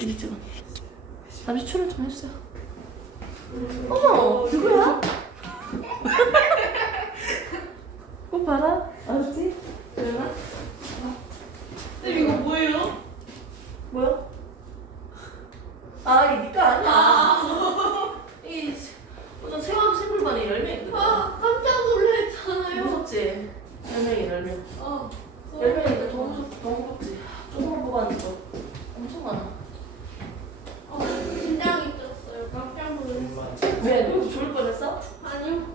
이리 찍어. 잠시 출연 좀 해주세요. 어머, 누구야? 꼭 봐라. 알았지? 그러나? 쌤 이거 뭐예요? 뭐야? 아, 이 니가 아니야. 이 어떤 세왕 신불반에 10명이 아 깜짝 놀랐잖아요. 무섭지? 10명이 10명. 어. 10명이니까 더, 무섭, 더 무섭지? 조금만 보고 하는 거 엄청 많아. 어, 긴장이 떴어요. 깜짝 놀랐어요. 왜? 너 졸을 뻔했어? 아니요.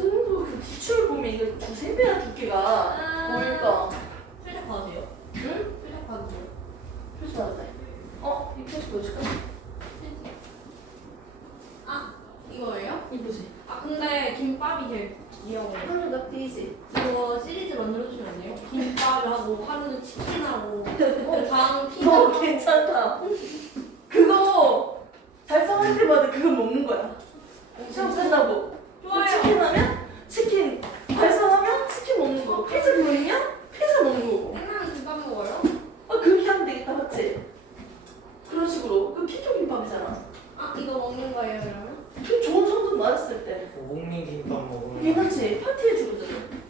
고등도 그 기출 보면 이게 두세 배야 두께가 아. 보일까? 필적 봐도 돼요? 응? 필적 봐도 돼요? 표시 받았다. 어? 이 표시 보여줄까? 아 이거예요? 이쁘지? 아 근데 김밥이 제일 귀여워요. 하늘가 띄지? 이거 시리즈 만들어주시면 안 돼요? 김밥하고 하루는 치킨하고 어, 다음 너 피자 괜찮다. 그거 달성할 때마다 그거 먹는 거야. 시험 끝나고 좋아요. 치킨 하면 치킨 달성하면 치킨 먹는 거고 피자 보이면 피자 먹는 거고. 맨날 김밥 먹어요? 아 그렇게 하면 되겠다 맞지? 그런 식으로 그 키토 김밥이잖아. 아 이거 먹는 거예요 그러면? 그 좋은 성적 맞았을 때. 고봉민 김밥 먹으면 괜찮지? 파티해 주거든.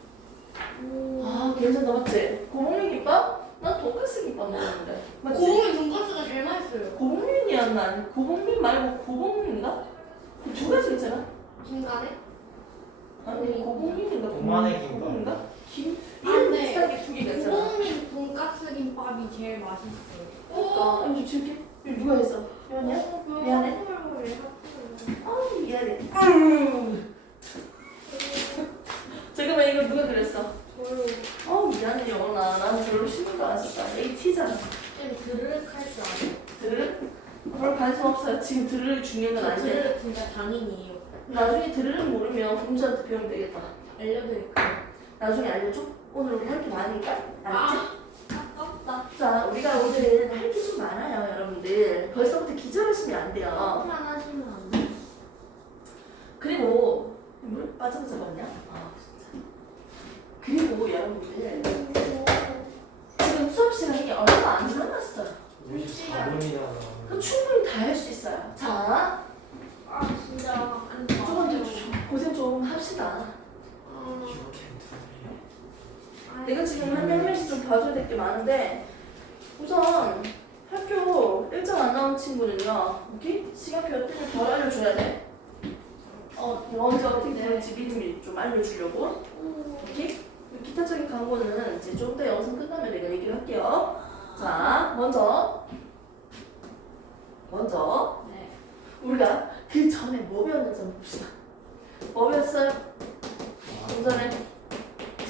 아 괜찮다 맞지? 고봉민 김밥? 난 돈가스 김밥 먹었는데. 맞지? 고흥이 돈가스가 제일 맛있어요. 고봉민이었나? 아니 고봉민 말고 고봉민인가? 그두 가지 있잖아. 중간에? 아니 고봉민인가? 오만의 김밥. 고봉민인가? 김 아, 이름 네. 비슷하게 두 개가 있잖아. 고흥이 돈가스 김밥이 제일 맛있어요. 그러니까 이거 좀 줄게. 이거 누가 했어? 미안해. 어, 그 미안해. 해봤어요. 아 미안해. 잠깐만 이거 누가 그랬어? 저요. 어 미안해 영원아. 나는 별로 신경도 안 썼다. AT잖아. 좀 드르륵 할줄 알아요. 드르륵? 별 관심 없어요. 지금 드르륵 중요한 건저 아닌데. 드르륵 진짜 장인이에요. 나중에 드르륵 모르면 공주한테 배우면 되겠다. 알려드릴게요. 나중에 알려줘? 오늘 우리 할게 많으니까. 알았지? 아깝다. 자, 우리가 오늘 할 게 좀 많아요, 여러분들. 벌써부터 기절하시면 안 돼요. 조금만 하시면 안 돼요. 그리고 물 빠져서 봤냐? 아, 진짜. 그리고 여러분들 지금 수업 시간이 얼마 안 남았어요. 54분이나 그럼 충분히 다 할 수 있어요. 자, 아 진짜 고생 좀 합시다. 아, 내가 지금 한 명, 한 명씩 좀 봐줘야 될 게 많은데 우선 학교 일정 안 나온 친구는요 오케이? 시간표 뜨면 덜 알려줘야 돼 어, 언제 어떻게 되는지 미리미리 좀 알려주려고 오케이? 기타적인 광고는 이제 좀 더 영상 끝나면 내가 얘기를 할게요 자, 먼저 먼저 네. 우리가 그 전에 뭐 배웠는지 한번 봅시다 뭐 배웠어요? 좀 전에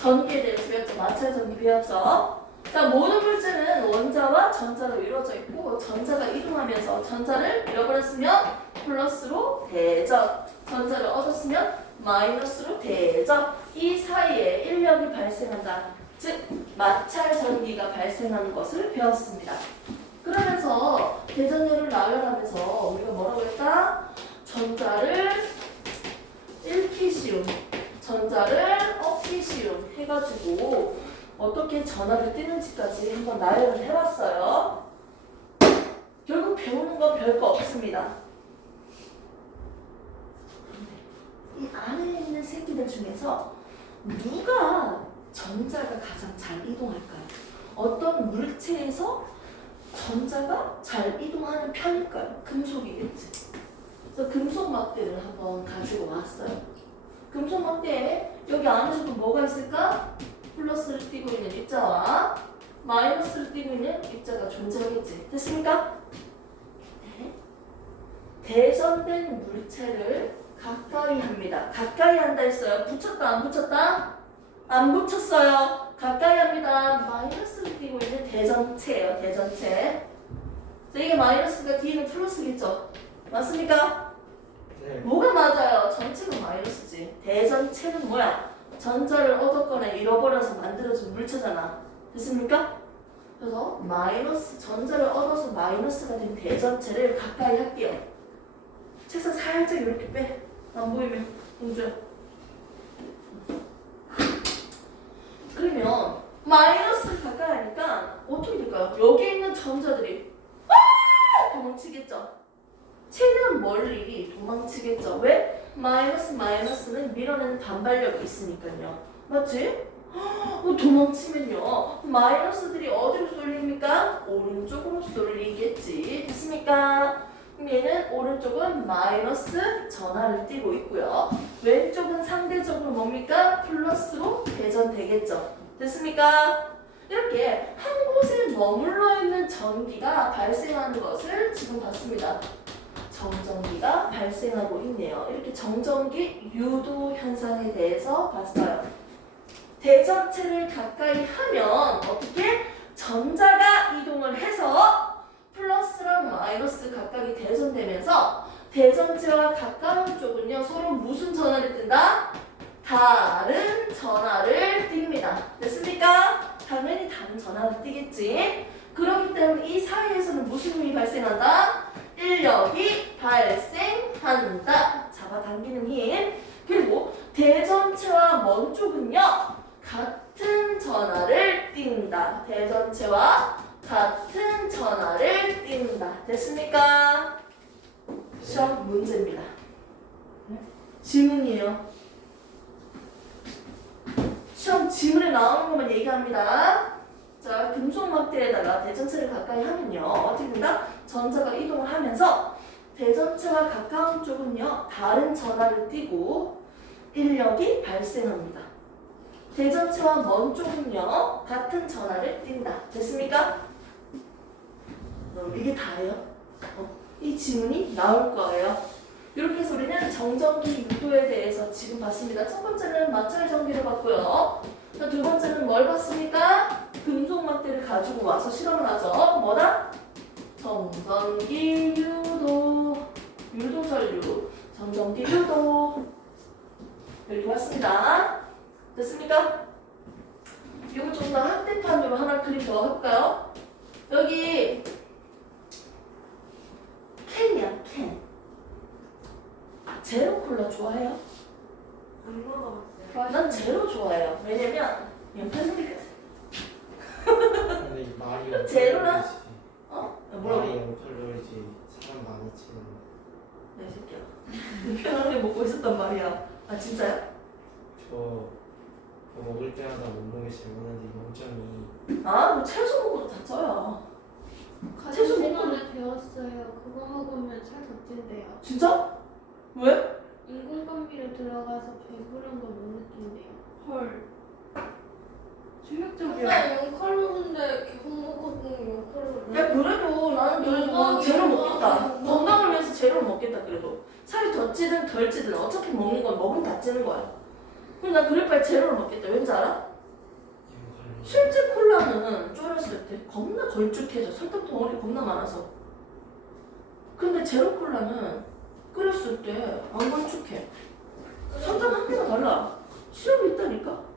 전기에 대해서 배웠죠. 마찰 전기 배웠죠. 자, 모든 물질은 원자와 전자로 이루어져 있고 전자가 이동하면서 전자를 잃어버렸으면 플러스로 대전, 전자를 얻었으면 마이너스로 대전. 이 사이에 인력이 발생한다. 즉, 마찰 전기가 발생하는 것을 배웠습니다. 그러면서 대전열을 나열하면서 우리가 뭐라고 했다? 전자를 쉬운 전자를 쉬운 해가지고 어떻게 전압을 띄는지까지 한번 나열을 해봤어요. 결국 배우는 건 별거 없습니다. 이 안에 있는 새끼들 중에서 누가 전자가 가장 잘 이동할까요? 어떤 물체에서 전자가 잘 이동하는 편일까요? 금속이겠지. 그래서 금속 막대를 한번 가지고 왔어요. 금속 막대에 여기 안에서도 뭐가 있을까? 플러스를 띄고 있는 입자와 마이너스를 띄고 있는 입자가 존재하겠지. 됐습니까? 네. 대전된 물체를 가까이 합니다. 가까이 한다 했어요. 붙였다 안 붙였다? 안 붙였어요. 가까이 합니다. 마이너스를 띄고 있는 대전체예요. 대전체. 자, 이게 마이너스가 뒤에는 플러스겠죠? 맞습니까? 네. 뭐가 맞아요? 전체가 마이너스지. 대전체는 뭐야? 전자를 얻었거나 잃어버려서 만들어진 물체잖아. 됐습니까? 그래서 마이너스 전자를 얻어서 마이너스가 된 대전체를 가까이 할게요. 책상 살짝 이렇게 빼. 안 보이면 공주야. 그러면 마이너스를 가까이 하니까 어떻게 될까요? 여기 있는 전자들이 아! 도망치겠죠. 최대한 멀리 도망치겠죠. 왜? 마이너스 마이너스는 밀어내는 반발력이 있으니까요. 맞지? 어, 도망치면요. 마이너스들이 어디로 쏠립니까? 오른쪽으로 쏠리겠지. 됐습니까? 얘는 오른쪽은 마이너스 전하를 띄고 있고요. 왼쪽은 상대적으로 뭡니까? 플러스로 대전되겠죠. 됐습니까? 이렇게 한 곳에 머물러 있는 전기가 발생하는 것을 지금 봤습니다. 정전기가 발생하고 있네요. 이렇게 정전기 유도 현상에 대해서 봤어요. 대전체를 가까이 하면 어떻게 전자가 이동을 해서 플러스랑 마이너스 각각이 대전되면서 대전체와 가까운 쪽은요 서로 무슨 전하를 뜬다? 다른 전하를 띱니다. 됐습니까? 당연히 다른 전하를 띄겠지. 그렇기 때문에 이 사이에서는 무슨 힘이 발생한다? 인력이 발생한다. 잡아당기는 힘. 그리고 대전체와 먼 쪽은요 같은 전하를 띈다. 대전체와 같은 전하를 띈다. 됐습니까? 시험 문제입니다. 지문이에요. 시험 지문에 나오는 것만 얘기합니다. 자, 금속 막대에다가 대전체를 가까이 하면요. 어떻게 된다? 전자가 이동을 하면서 대전체와 가까운 쪽은요. 다른 전하를 띠고 인력이 발생합니다. 대전체와 먼 쪽은요. 같은 전하를 띈다. 됐습니까? 어, 이게 다예요. 어, 이 지문이 나올 거예요. 이렇게 해서 우리는 정전기 유도에 대해서 지금 봤습니다. 첫 번째는 마찰 전기를 봤고요. 자, 두 번째는 뭘 봤습니까? 금속 막대를 가지고 와서 실험을 하죠. 뭐다? 정전기 유도, 유도 전류, 정전기 유도. 이렇게 왔습니다. 됐습니까? 이거 좀더 학대판으로 하나 그림 더 할까요? 여기 캔이야 캔. 제로 콜라 좋아해요? 안 먹어봤어요. 난 제로 좋아해요. 왜냐면 연탄 소리가 근데 이 제로랑- 지 어? 뭐라고? 말이 0칼로리지 사람 많이 치는 야, 이 새끼야. 편하게 먹고 있었단 말이야. 아, 진짜요? 저 그거 먹을 때마다 몸무게 재보는데 0.2 아, 뭐 채소 먹어도 다 쪄요. 가족 채소 시간에 배웠어요. 그거 먹으면 살 더 찐대요. 진짜? 왜? 인공감미료 들어가서 배부른 걸 못 느낀대요. 헐. 충격적이야. 맨날 0칼로리인데 계속 먹어도 0칼로리. 야, 그래도 나는 그래도 뭐 제로 먹겠다. 건강을 위해서 제로를 먹겠다, 그래도. 살이 더 찌든 덜 찌든 어차피 먹는 건 먹으면 다 찌는 거야. 그럼 나 그럴 바에 제로를 먹겠다. 왠지 알아? 0칼로리 실제 콜라는 졸였을 때 겁나 걸쭉해져. 설탕 덩어리 겁나 많아서. 근데 제로 콜라는 끓였을 때 안 걸쭉해. 설탕 한 개가 달라. 시럽이 있다니까.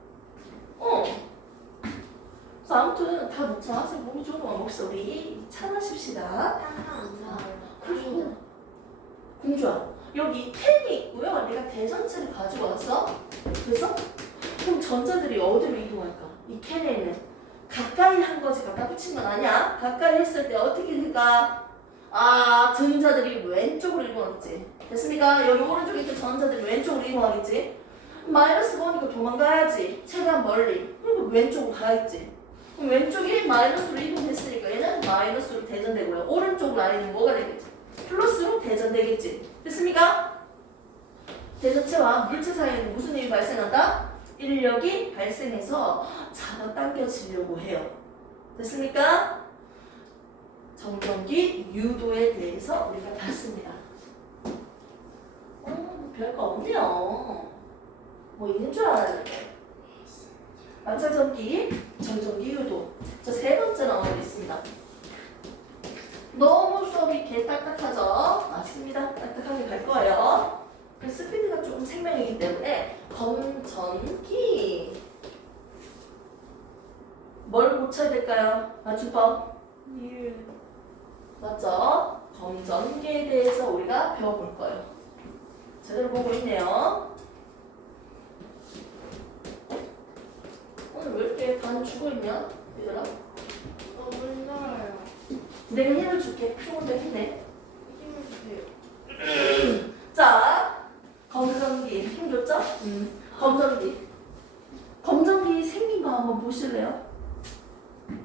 어. 그래서 아무튼 다 먹자. 선생님 몸이 좋은. 안 나와요. 그래서 공주야 여기 캔이 있고요. 내가 대전체를 가지고 왔어. 그래서 그럼 전자들이 어디로 이동할까? 이 캔에 있는 가까이 한 거지 갖다 붙인 건 아니야. 가까이 했을 때 어떻게 될까? 아 전자들이 왼쪽으로 이동하겠지. 됐습니까? 여기 오른쪽에 있던 전자들이 왼쪽으로 이동하겠지. 마이너스 보니까 도망가야지. 최대한 멀리. 그리고 왼쪽으로 가야지. 그럼 왼쪽이 마이너스로 이동했으니까 얘는 마이너스로 대전되고요. 오른쪽 라인은 뭐가 되겠지? 플러스로 대전되겠지. 됐습니까? 대전체와 물체 사이에는 무슨 일이 발생한다? 인력이 발생해서 잡아당겨지려고 해요. 됐습니까? 정전기 유도에 대해서 우리가 봤습니다. 어, 별거 없네요. 뭐 있는 줄 알았는데. 마찰 전기, 정전기 유도. 저 세 번째 나오고 있습니다. 너무 수업이 개 딱딱하죠? 맞습니다. 딱딱하게 갈 거예요. 그 스피드가 조금 생명이기 때문에 검전기 뭘 고쳐야 될까요? 맞춤법 예. 맞죠? 검전기에 대해서 우리가 배워볼 거예요. 제대로 보고 있네요. 오늘 왜 이렇게 반 죽어있냐? 얘들아? 어, 몰라요. 내가 힘을 줄게. 조금 더 힘내. 힘을 주세요. 자, 검정기 힘 줬죠? 음. 검정기. 검정기 생긴 거 한번 보실래요?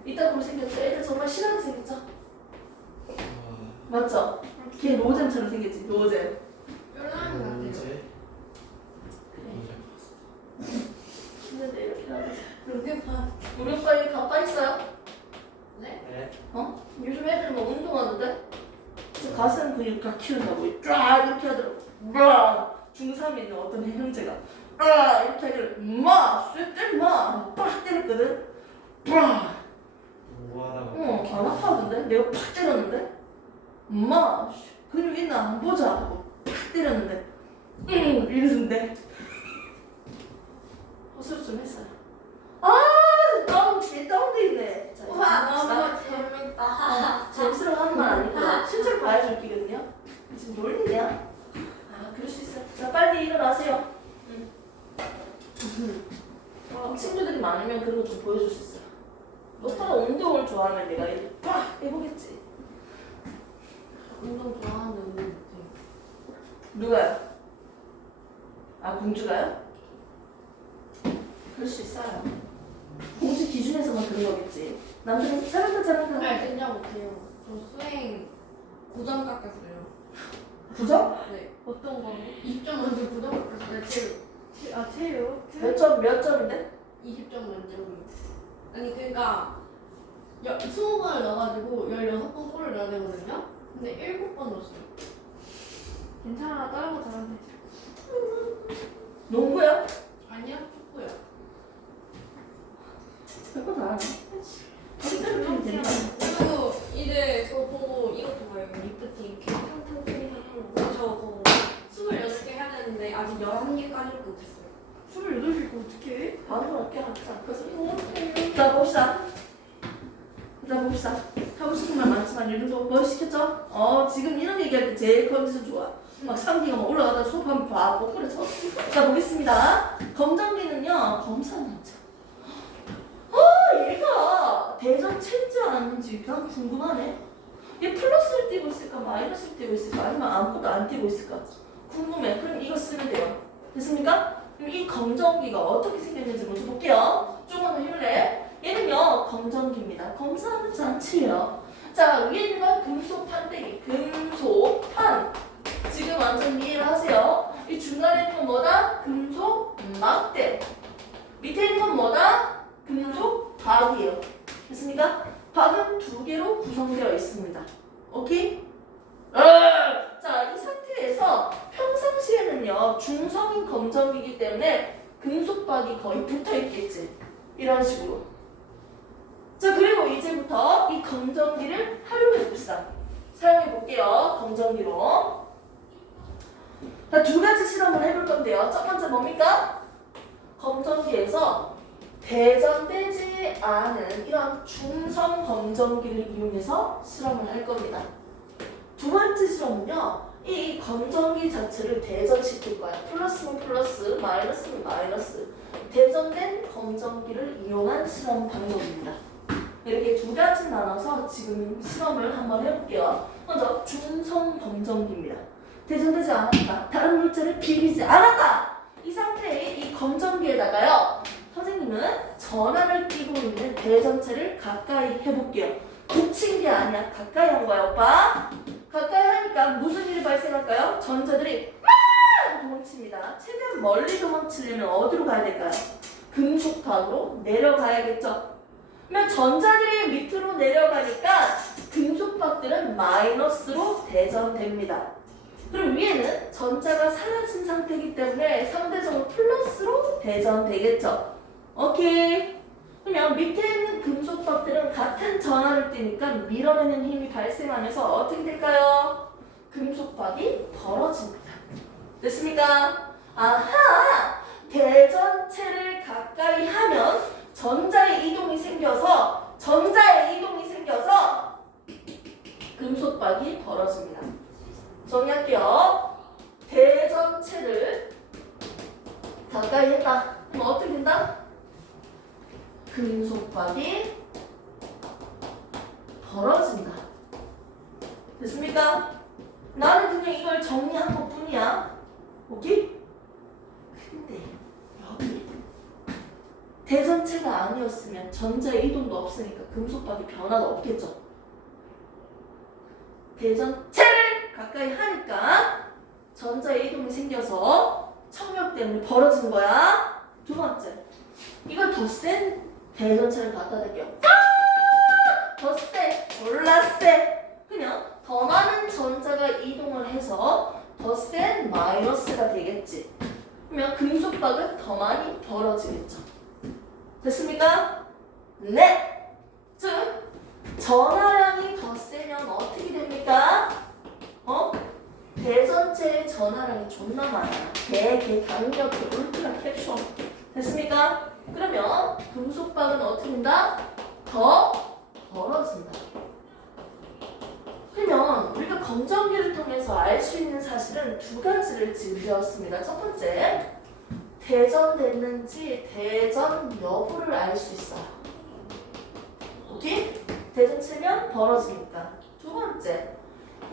이따 보면 생겼죠? 애들 정말 싫어하게 생겼죠? 아, 맞죠? 걔 노잼처럼 생겼지, 노잼. 돼요. 언제? 이렇게 하고. 로켓파. 우리 오빠 이가빠 있어요? 네? 네. 어? 요즘 애들 뭐 운동하는데? 저 가슴 근육 다 키운다고 쫙 이렇게 하더라고 막 중3에 있는 어떤 형제가 쫙 이렇게 하길래 마! 쇠때 마! 빡 때렸거든 빡! 뭐 하다가 어, 안 아파하던데? 내가 팍 때렸는데? 마! 씨, 근육 있나 안 보자 하고 팍 때렸는데 응! 이러던데 헛소리 좀 했어요 아! 뒤에 다운돼 있네 자, 이거 와 봅시다. 너무 재밌다. 재밌으라고 하는 말 아니고 실제로 봐야지 웃기거든요. 지금 놀리냐? 아 그럴 수 있어요. 자 빨리 일어나세요. 어, 친구들이 많으면 그런 거 좀 보여줄 수 있어요. 너처럼 운동을 좋아하면 내가 이렇게 팍 해보겠지. 운동 좋아하는데 운동 못해요. 누가요? 아 공주가요? 그럴 수 있어요. 공주 기준에서만 그런 거겠지. 남들은 잘한다 잘한다. 네, 진짜 못해요. 저 수행 9점 깎였어요. 부정? 네. 어떤 거? 20점 만점 9점 깎였어요. 체육. 체- 아 체육? 몇 점, 몇 점인데? 20점 만점이. 아니 그러니까 여, 20번을 넣어가지고 16번 골을 넣어야 되거든요. 근데 7번 넣었어요. 괜찮아 다른 거 잘하면 되지. 농구요? 아니요, 축구요. 별거 다 된다. 그리고 이제 저 보고 이것도 봐요. 리프팅 이렇게 탕탕탕 하는 거. 저 그거 28개 해야 되는데 아직 11개까지밖에 못했어요. 28시고 어떻게 해? 바로 어깨 하자. 그래서 자 봅시다. 자 봅시다. 말 많지만 이 정도 뭐 시켰죠? 어 지금 이런 얘기할 때 제일 컨디션 좋아. 막 상기가 막 올라가다 소파면 봐고 그래서 자 보겠습니다. 검정기는요 검사는 하죠. 아 얘가 대전 체인지 않았는지 그냥 궁금하네. 얘 플러스를 띄고 있을까 마이너스를 띄고 있을까 아니면 아무것도 안 띄고 있을까 궁금해. 그럼 이거 쓰면 돼요. 됐습니까? 그럼 이 검정기가 어떻게 생겼는지 먼저 볼게요. 조금만 더 힘을 내. 얘는요, 검정기입니다. 검사하는 장치예요. 자, 위에 있는 건 금속 판때기, 금속판. 지금 완전 이해를 하세요. 이 중간에 있는 건 뭐다? 금속 막대. 밑에 있는 건 뭐다? 금속 박이에요. 됐습니까? 박은 두 개로 구성되어 있습니다. 오케이? 어! 자, 이 상태에서 평상시에는요 중성인 검정이기 때문에 금속박이 거의 붙어 있겠지 이런 식으로 자 그리고 이제부터 봅시다 사용해 볼게요 검정기로 자 두 가지 실험을 해볼 건데요 첫 번째 뭡니까 검정기에서 대전되지 않은 이런 중성 검정기를 이용해서 실험을 할 겁니다 두 번째 실험은요 이 검정기 자체를 대전시킬 거야. 플러스면 플러스, 마이너스면 마이너스. 대전된 검정기를 이용한 실험 방법입니다. 이렇게 두 가지 나눠서 지금 실험을 한번 해볼게요. 먼저 중성 검정기입니다. 대전되지 않았다. 다른 물체를 비비지 않았다. 이 상태의 이 검정기에다가요. 선생님은 전압을 끼고 있는 대전체를 가까이 해볼게요. 붙인 게 아니야. 가까이 한 거야, 오빠. 가까이 하니까 무슨 일이 발생할까요? 전자들이 막 도망칩니다. 최대한 멀리 도망치려면 어디로 가야 될까요? 금속박으로 내려가야겠죠. 그러면 전자들이 밑으로 내려가니까 금속박들은 마이너스로 대전됩니다. 그리고 위에는 전자가 사라진 상태이기 때문에 상대적으로 플러스로 대전되겠죠. 오케이. 그러면 밑에 있는 금속박들은 같은 전하를 띠니까 밀어내는 힘이 발생하면서 어떻게 될까요? 금속박이 벌어집니다. 됐습니까? 아하! 대전체를 가까이 하면 전자의 이동이 생겨서 전자의 이동이 생겨서 금속박이 벌어집니다. 정리할게요. 대전체를 가까이 했다. 그럼 어떻게 된다? 금속박이 벌어진다. 됐습니까? 나는 그냥 이걸 정리한 것 뿐이야. 오케이? 근데 대전체가 아니었으면 전자의 이동도 없으니까 금속박이 변화가 없겠죠. 대전체를 가까이 하니까 전자의 이동이 생겨서 청력 때문에 벌어지는 거야. 두 번째, 이걸 더 센 대전체를 갖다 대게요. 더 세, 졸라 세. 그냥 더 많은 전자가 이동을 해서 더 센 마이너스가 되겠지. 그러면 금속박은 더 많이 벌어지겠죠. 됐습니까? 네. 즉 전하량이 더 세면 어떻게 됩니까? 어? 대전체의 전하량이 존나 많아요. 대개 강력해 울트라 캡슐. 됐습니까? 그러면 금속박은 어떻게 된다? 더 벌어진다. 그러면 우리가 검정기를 통해서 알 수 있는 사실은 두 가지를 지금 배웠습니다. 첫 번째, 대전됐는지 대전 여부를 알 수 있어요. 오케이? 대전체면 벌어지니까. 두 번째,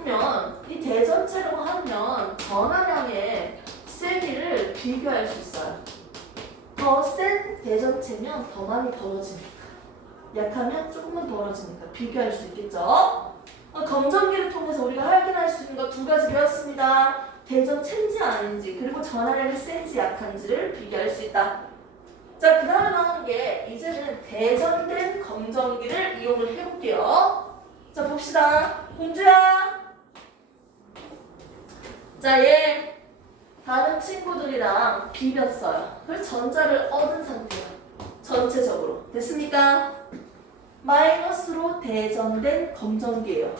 그러면 이 대전체라고 하면 전하량의 세기를 비교할 수 있어요. 더 센 대전체면 더 많이 벌어지니까. 약하면 조금만 벌어지니까 비교할 수 있겠죠? 어, 검정기를 통해서 우리가 확인할 수 있는 거 두 가지 배웠습니다. 대전체인지 아닌지 그리고 전하량이 센지 약한지를 비교할 수 있다. 자, 그 다음에 나오는 게 이제는 대전된 검정기를 이용을 해볼게요. 자, 봅시다. 공주야. 자, 얘 다른 친구들이랑 비볐어요. 그래서 전자를 얻은 상태야. 전체적으로. 됐습니까? 마이너스로 대전된 검정기예요.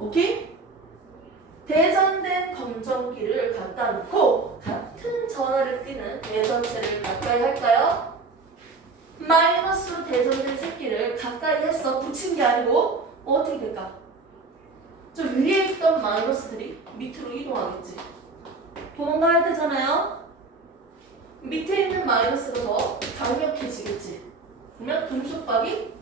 오케이? 대전된 검정기를 갖다 놓고 같은 전하를 띠는 대전체를 가까이 할까요? 마이너스로 대전된 새끼를 가까이 했어 붙인 게 아니고 어떻게 될까? 저 위에 있던 마이너스들이 밑으로 이동하겠지. 도망가야 되잖아요. 밑에 있는 마이너스가 더 강력해지겠지. 그러면 금속박이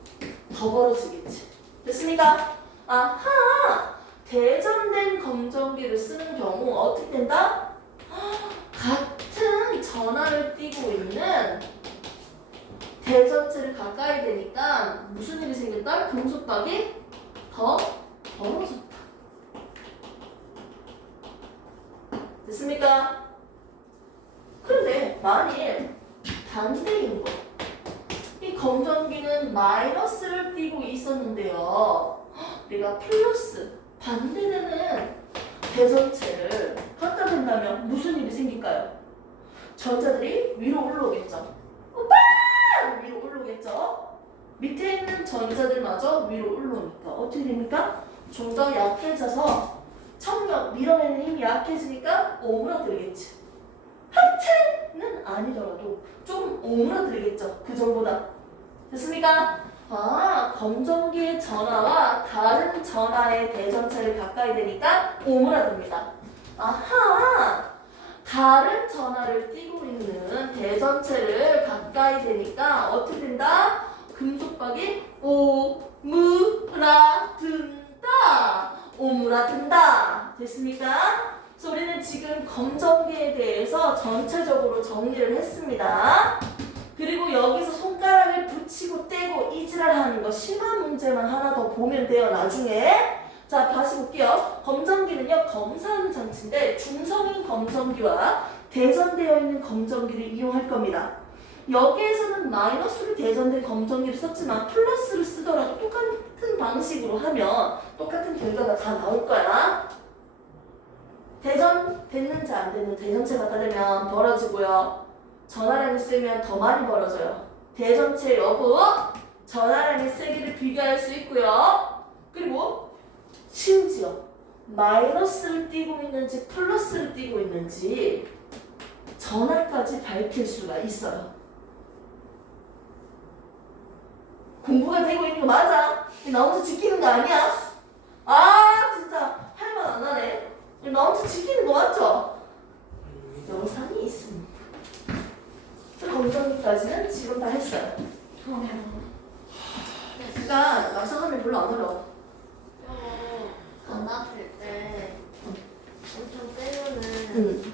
더 벌어지겠지. 됐습니까? 아하! 대전된 검정기를 쓰는 경우 어떻게 된다? 같은 전하를 띠고 있는 대전체를 가까이 되니까 무슨 일이 생겼다? 금속박이 더 벌어졌다. 됐습니까? 그런데 만일 반대인 거. 이 검정기는 마이너스를 띠고 있었는데요. 내가 플러스 반대되는 대전체를 갖다 댄다면 무슨 일이 생길까요? 전자들이 위로 올라오겠죠. 오빠! 위로 올라오겠죠. 밑에 있는 전자들마저 위로 올라오니까 어떻게 됩니까? 좀 더 약해져서 청력 밀어내는 힘이 약해지니까 오므라들겠지. 하체는 아니더라도 좀 오므라들겠죠. 그 전보다. 됐습니까? 아, 검정기의 전하와 다른 전하의 대전체를 가까이 되니까 오므라듭니다. 아하! 다른 전하를 띠고 있는 대전체를 가까이 되니까 어떻게 된다? 금속박이 오므라든다. 오므라든다. 됐습니까? 우리는 지금 검정기에 대해서 전체적으로 정리를 했습니다. 그리고 여기서 손가락을 붙이고 떼고 이지랄하는 거 심한 문제만 하나 더 보면 돼요 나중에. 자 다시 볼게요. 검정기는요 검사하는 장치인데 중성인 검정기와 대전되어 있는 검정기를 이용할 겁니다. 여기에서는 마이너스로 대전된 검정기를 썼지만 플러스를 쓰더라도 똑같은 방식으로 하면 똑같은 결과가 다 나올 거야. 대전 됐는지 안 됐는지 대전체 갖다 대면 벌어지고요. 전화량이 세면 더 많이 벌어져요. 대전체 여부, 전화량의 세기를 비교할 수 있고요. 그리고 심지어 마이너스를 띄고 있는지 플러스를 띄고 있는지 전화까지 밝힐 수가 있어요. 공부가 되고 있는 거 맞아? 나 혼자 지키는 거 아니야? 아 진짜 할 말 안 하네. 나 혼자 지키는 거 맞죠? 영상이 있습니다. 검정기까지는 지금 다 했어요. 그러니까 막상 하면 별로 안 어려워. 저 바닥 뜰때 엄청 빼면은 응.